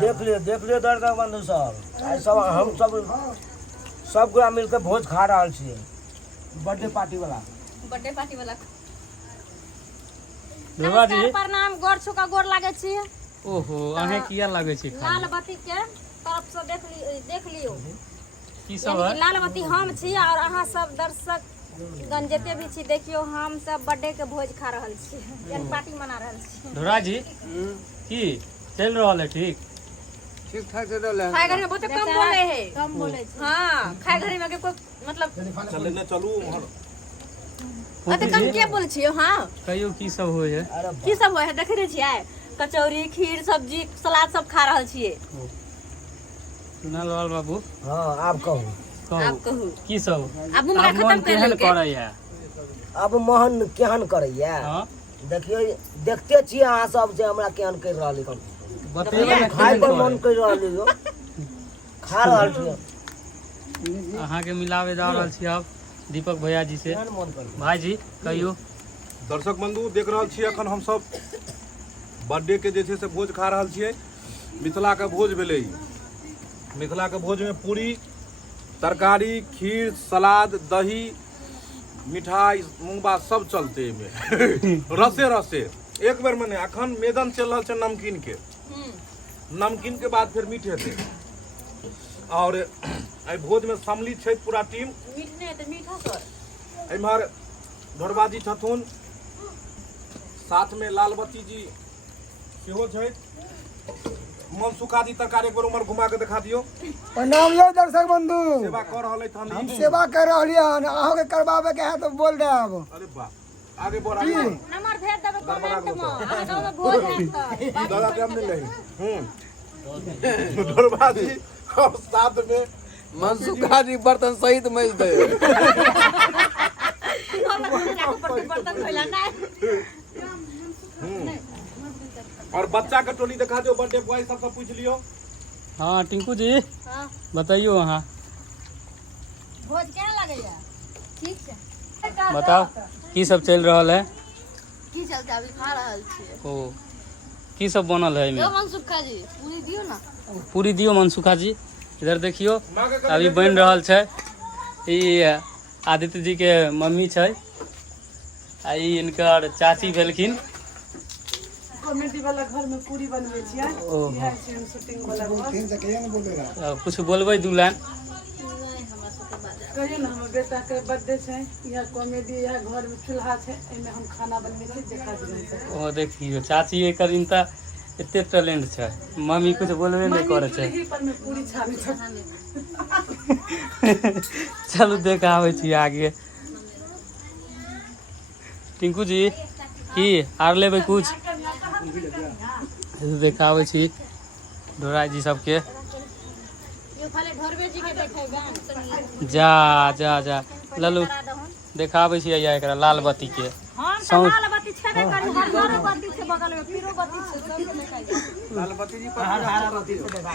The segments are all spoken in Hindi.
देख लियो दर्शक बंधु सब आई सब हम सब गोरा मिलकर भोज खा रहा छियै बर्थडे पार्टी वाला नमस्कार प्रणाम गोर छुका गोर लागे छी। ओहो अहे किया लागे छी लाल बत्ती के तरफ से देख लियो की सब है लाल बत्ती हम छी और अहाँ सब दर्शक गण जते भी छी देखियो हम सब बर्थडे के भोज खा रहल छी यानी पार्टी मना रहल छी। ढोरा जी की चल रहल है ठीक ठाक चल रहल है। खाए घर में बहुत कम बोले छै हां खाए घर में कोई मतलब चले न चलू अते कम के बोल छियो। हां कहियो की सब होय है की सब होय है देख रहे छियै कचौरी खीर सब्जी सलाद सब खा रहल छियै। सुना लाल बाबू हां आप कहू आप कहू की सब अब मुंह खत्म कर लेलके करे है अब मोहन केहन करैया हां देखियो देखते छियै अहाँ सब जे हमरा केहन कर रहल है बतेबे खाए पर मन कर रहल है खा रहल छियै अहाँ के मिलावे जा रहल छी अब दीपक भैया जी से भाई जी कहियो दर्शक बंधु देख रहल छी अखन हम सब बर्थडे के जे छै से भोज खा रहल छियै। मिथिला के भोज भेलै मिथिला के भोज में पूरी तरकारी खीर सलाद दही मिठाई मुंगबा सब चलते में रसे रसे एक बेर में नहीं अखन मैदान चल रहा है नमकीन के बाद फिर मीठ हेतै और आई भोज में सम्मिलित छै पूरा टीम मीठ नहीं तो मीठा सर इम्हर ढोरबाजी छथुन साथ में लालबत्ती जी सेहो छै मनसुखा जी तरकारी एक बार उमर घुमा के दिखा दियो। प्रणाम यौ दर्शक बंधु सेवा कर रहल हम सेवा कर रहलिए अहाँ के करबावे के है तो बोल दे अब अरे वाह आगे बढ़ आगे नंबर भेज देबे कमेंट में अहाँ गांव में भोज है तो दादा टाइम नहीं लही ढोरबाजी और साथ में मनसुखा जी बर्तन सहित मैज दे बर्तन धोइला ना और बच्चा के टोली दिखा दियो बर्थडे बॉय सबसे पूछ लियो। हाँ टिंकू जी हां बताइयो अहाँ भोज केना लागैया ठीक छै बताओ की सब चल रहल है की चलते अभी खा रहल छियै। ओ की सब बनल है यो में मनसुखा जी पूरी दियो ना पूरी दियो मनसुखा जी इधर देखियो अभी बन रहल छै ई आदित्य जी के मम्मी छै आ ई इनकर चाची भेलखिन कॉमेडी वाला घर में पूरी बनवे छियै ओहो इहे छै हम शूटिंग वाला घर कुछ बोलबै दू लाइन कहियो ना हमर बेटा के बर्थडे छै यह कॉमेडी यह घर में चूल्हा छै एमे हम खाना बनवे छी देखा दियौ ओ देखियो चाची एकर इनता एते टैलेंट छै मम्मी कुछ बोलबे नहीं करे छै चूल्ही पर में पूरी छानी छै चलू देखाबै छी आगे टिंकू जी की आर लेबै कुछ देखाबै छी ढोरा जी सबके यो खाली ढोरबे जी के देखेगा जा जा जा लल्लू देखाबै छी एकरा लाल बत्ती के हम तो लाल बत्ती छेबे करी हर बत्ती छै बगल में पीरो बत्ती छै सब देखाई लालबत्ती जी पर हरा बत्ती से देखा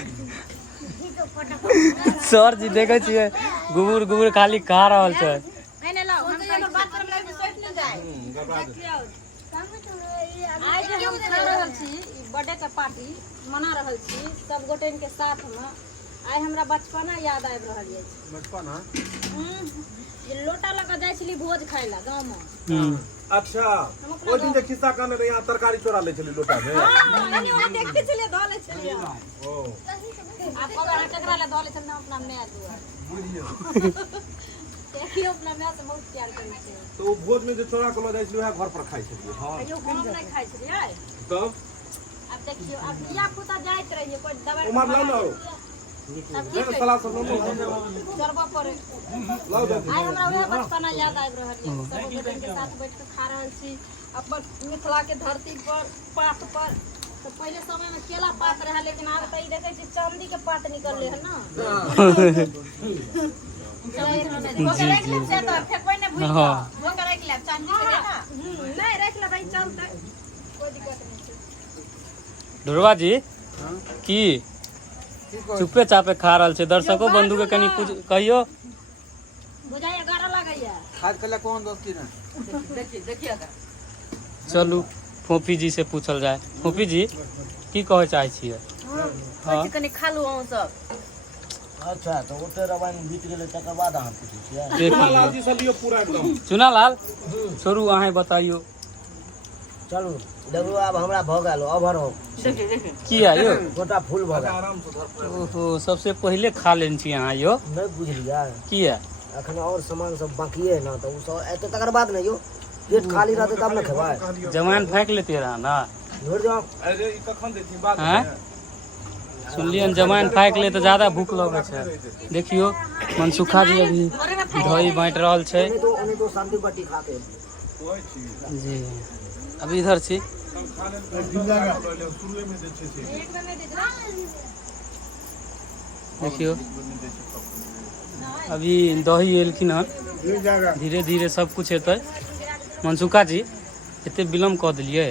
सर जी देखे छियै गुबुर गुबुर खाली खा रहल छै एने लाओ हम तो बात करब लाइव सेट न जाए आज हम खा रहल छी बर्थडे के पार्टी मना रहल छी सब गोटे के साथ में आई हमरा बचपना याद आबि रहल अछि बचपना ये लोटा लगा जाय छली भोज खाय ला गांव में अच्छा ओ दिन जे खिस्सा कहने रहे यहाँ तरकारी चोरा ले चली लोटा में हां एनी ओने देखते चलिए धो ले चलिए ओ आप अगर टकरा ले धो ले चलना अपना मैं दुआ देखियो अपना मैं से बहुत प्यार करै छै तो भोज में जो चोरा के लो जाय छली वह घर पर खाई छली हां यो हम नहीं खाइ छलिए तब अब देखियो अब दिया पुता जाइत रहिए कोई दवाई उमर ला लो सब नहीं ठीक सलाह सब लो चरबा पर लाओ दे आई हमरा वह बचपना याद आबि रहल है सब गोटे के साथ बैठ के खा रहल छी अपन मिथिला के धरती पर पात पर तो पहले समय में केला पात रहा लेकिन आब तो ई देखे छी चांदी के पात निकलले है ना भोगे रख ले से तो फेकबै ने भूल भोगे रख ले चांदी के ना नहीं रख ले भाई चलते कोई दिक्कत नहीं छै ढोरवा जी की चुपे चापे खा रहल छै दर्शको बंधु के कनी पूछ कहियो बुझाइए गारा लगैया खाद कला कौन दोस्ती ना देखिए चलू फोफी जी से पूछल जाए फोफी जी की कहे चाहे छियै हाँ कनी खा लू अहूँ सब अच्छा तो ओते रवाइन बीत गेलै तकर बाद अहाँ पूछै छियै देख लाल लियो जी सब लियो पूरा एकदम चुना लाल छोड़ू अहें बताइयो चलू देखू आब हमरा भऽ गेल ओवर हो किया यो गोटा फूल भऽ गेल आराम से धर। ओहो सबसे पहिले खा लेन छी अहाँ यो नहि बुझलियै किया एखन और सामान सब बाकी है ना तो उ सब एते तकर बाद ने यो पेट खाली रहतै तब ने खेबै जवान फेंक लेते रहा ना झोर जाओ अरे ई कखन देथिन बात हैं सुनलियन जवान फेंक ले तो ज्यादा भूख लगे छै देखियो मनसुखा जी अभी दही बांट रहल छै नहीं तो शांति बट्टी खाते कोई चीज जी अभी इधर छी हम खाने में शुरुए में दे छै देखियो अभी दही एलखिन हन धीरे धीरे सब कुछ हेतै मनसुखा जी एते विलम्ब कऽ देलियै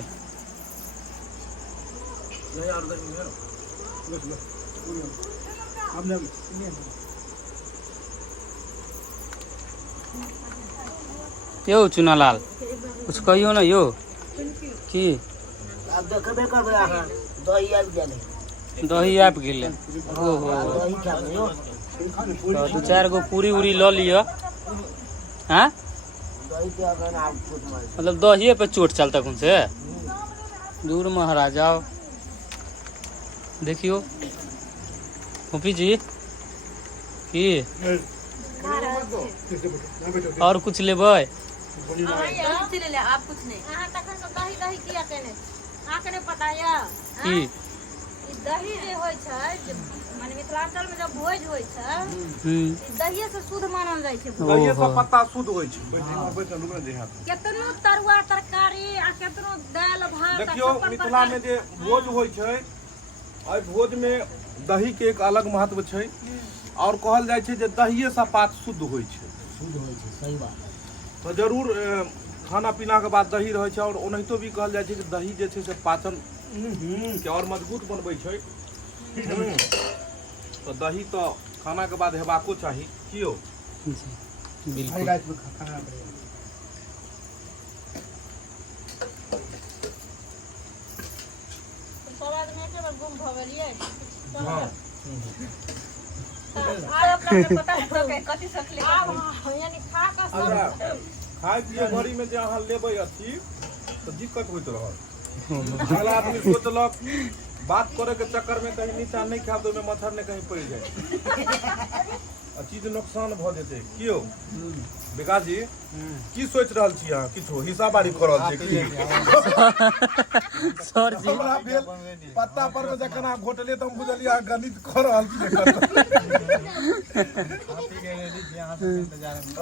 यो चुनालाल कुछ कहियो ना यो की अब देखबे करबै अहाँ दही आबि गेलै दही आबि गेलै ओहो दही खाब यो तो दू चार गो पूरी उरी लऽ लिअ हाँ दही के अगर आब छोट मार मतलब दहिए पे चोट चलता कौन से दूर महाराज जाओ देखियो फूफी जी की और कुछ लेबै आप कुछ नहीं अहाँ तखन से दही दही किया कहने अहाँ के नहीं पता या की ई दही जे होय छै जे माने मिथिलांचल में जब भोज होय छै हम्म ई दहिये से शुद्ध मानल जाइ छै दही ओहो सब पत्ता शुद्ध होइ छै बैठल रुक जे हाथ केतनो तरुआ तरकारी आ केतनो दाल भात देखियो मिथिला में जे भोज होइ छै एहि भोज में दही के एक अलग महत्व छै और कहल जाइ छै जे दहिये सा पात शुद्ध होइ छै शुद्ध होइ छै सही बात तो जरूर खाना पीना के बाद दही रहै छै और ओनाहितो भी कहल जाइ छै कि दही जे छै से पाचन के और मजबूत बनबै छै तो दही तो खाना के बाद हेबाको चाही कियो जी बिल्कुल सब आदमी एके बार गुम भ गेलियै हाँ आब अपना के पता है कथि सकले आब यानी खा का अच्छा खाए पिए घड़ी में जे अहाँ लेबै अथी तो दिक्कत होइत रहत अगला आदमी सोचलक बात करे के चक्कर में कहीं नीचा नहीं खाब तो ओहिमे मच्छर ने कहीं पड़ जाए आ चीज नुकसान भ जेतै कियो विकास जी की सोच रहल छी अहाँ किछो हिसाबारी कर रहल छी सर जी हमरा भेल पत्ता पर में जखन अहाँ घोटले तऽ हम बुझलियै अहाँ गणित कर रहल छी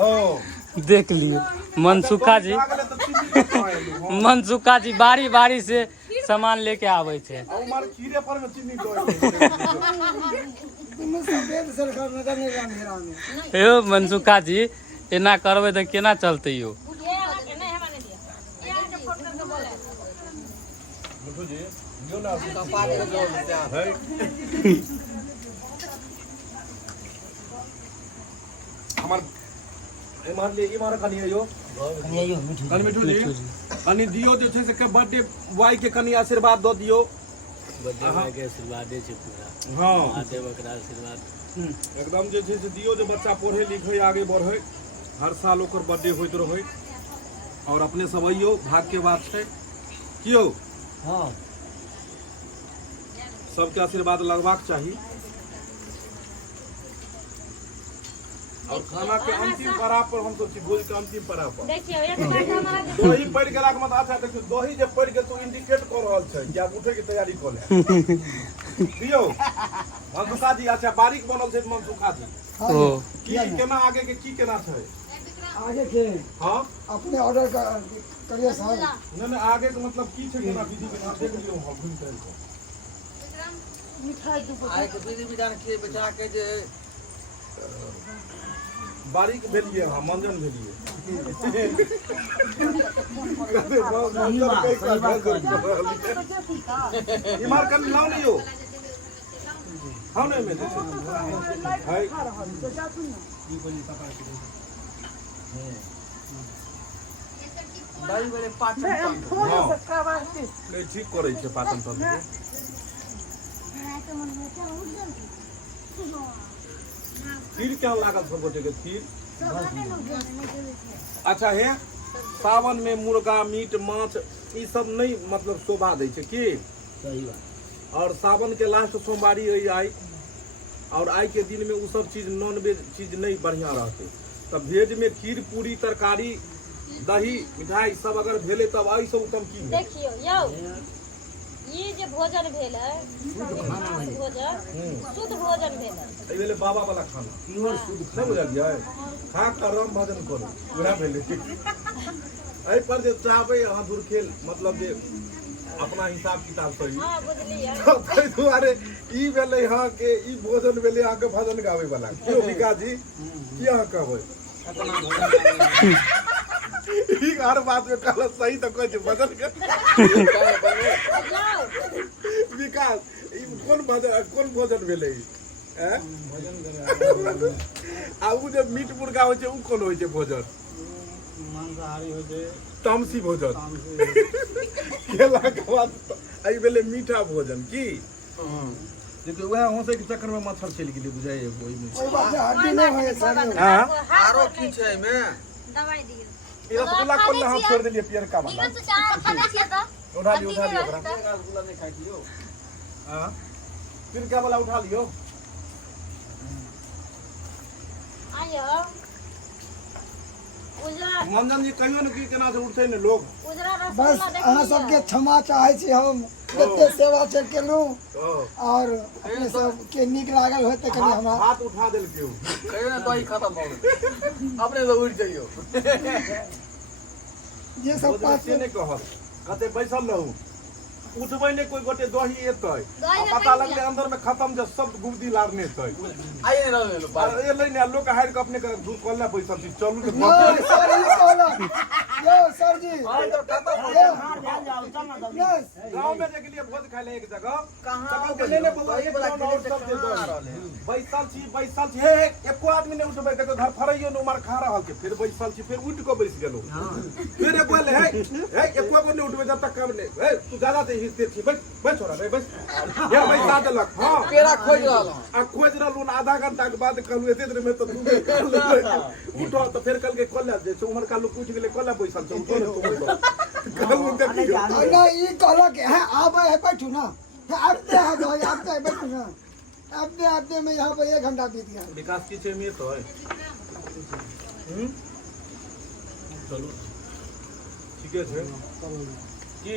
ओ देख लियो मनसुखा जी मनसुखा जी बारी बारी से सामान लेके आवे छै उमर खीरे पर में चीनी दो सफेद सरकार नजर नहीं आने मेरा में यो मनसुखा जी एना करबै तऽ केना चलतै यो ये आके नहीं हमारे दिया ये आके फोन करके बोले मुझे जी यो ना है हमर इमहर ले इमहर कनी यो कनिया यो मीठी कनी मिठू जी कनी दियो जे छै से के बर्थडे बॉय के कनी आशीर्वाद दऽ दियो के आशीर्वाद दे छै पूरा हाँ देव ओकरा आशीर्वाद एकदम जे छै से दियो जे बच्चा पढ़े लिखे आगे बढ़े हर साल ओकर बर्थडे होइत रहे और अपने सब अइयो भाग के बात छै कियो हाँ सबके आशीर्वाद लगबाक चाही और खाना के अंतिम पड़ाव पर हम सब छी भोज के अंतिम पड़ाव पर देखियो एक बार हमारा दही पड़ गेला के मतलब अच्छा देखियो दही जे पड़ गेल तो इंडिकेट कर रहल छै कि आब उठे के तैयारी कर ले दियो मनसुखा जी अच्छा बारीक बनल छै मनसुखा जी ओ की केना आगे के की केना छै आगे के हां अपने ऑर्डर करिए साहब नहीं आगे के मतलब की छै केना विधि के देख लियो हम घुम के मिठाई दू आगे के विधि विधान के बचा के जे बारीक भेलिए हाँ मंजन भेलिए इमार कर लाओ नहीं हो हाँ नहीं में है दही वाले पाचन थोड़ा सा करवा के ठीक करे छै पाचन तंत्र के खीर क्या लागल सब गोटे के खीर? अच्छा है सावन में मुर्गा मीट माछ ई सब नहीं मतलब शोभा दै छै की? सही बात। और सावन के लास्ट सोमवारी है आई और आई के दिन में वो सब चीज नॉन वेज चीज नहीं बढ़िया रहते। तब भेज में खीर पूरी तरकारी दही मिठाई सब अगर भेले तब आई सब उत्तम की है? देखियो यौ ये जे भोजन भेल है भोजन शुद्ध भोजन भेल है। एहि भेले बाबा वाला खाना प्योर शुद्ध नहीं बुझलियै? खा कर राम भजन करू वएह भेले। एहि पर जे चाहबै अहाँ दुरखेल मतलब जे अपना हिसाब किताब सही हाँ बुझलियै। ताहि दुआरे ई भेलै अहाँ के ई भोजन भेलै अहाँ के भजन गाबै वाला। क्यों विकास जी की अहाँ कहबै? ई हर बात में कहल सही तो कहै छै भजन के। विकास ई कोन भोजन भेलै ई? हैं? आ उ जे मीट मुर्गा होइ छै उ कोन होइ छै भोजन? मांसाहारी हो छै तामसी भोजन। केला के बाद एहि भेलै मीठा भोजन की? देखिए वह हंसे के चक्कर में मच्छर चलि गेलै बुझाइए ओहि में। ओहि बात से हड्डी नहीं होए सर। हां आरो की छै में दवाई दियो। ई रसगुल्ला कोन हम छोड़ देलिए पियरका वाला। उठा लियो ओकरा। रसगुल्ला नहीं खाइ छियो? हां पियरका वाला उठा लियो। आयो उजरा मंजन जी कहियो न की केना से उठै ने लोग। उजरा बस रसगुल्ला अहाँ देखियो। सबके क्षमा चाहै छी हम जते सेवा से केलहुँ ओ और अपने सबके नीक लागल होय तऽ कनि हमरा हाथ उठा देल केहू। कहियो ना दही खत्म हो गई अपने से उठ जाइयो। जे सब भोजन पास से नहीं कहत कते बैसल रहू उठबै ने कोई गोटे दही एतै दही आ में पता बैठ लगले अंदर में खत्म जे सब गुर्दी लारने एतै। आइए ना ले लो आ एलै ने लोग हारि के अपने के धूप कल्ला बैसल छी चलू के नहीं सर ये कहलक यो सर जी यस गांव में जे गेलिए भोज खाइ ले एक जगह कहां के लेने बोला एक राउंड और सब दे दो बैसल छी हे एको आदमी ने उठबै देखो घर फरैयो न उमर खा रहल छै फिर बैसल छी फिर उठ के बैस गेलो फिर एक बोले हे एको को ने उठबै जब तक कब ने हे तू ज्यादा ते हिस्से छी बैस छोरा रे बैस ये बैसा देलक हां पेड़ा खोज रहल आ खोज रहलू आधा घंटा के बाद कहलू एते देर में तो तू उठो तो फिर कल के कल्ला जे से उमर का लोग उठ गेले कल्ला बैसल छै उठो ने तू कहलू देखियो ना ये कहलक है आबे है बैठू ना आते है जो आते है बैठू ना आते में यहाँ पर 1 घंटा बीत गया। विकास की छे में तो है चलो ठीक है की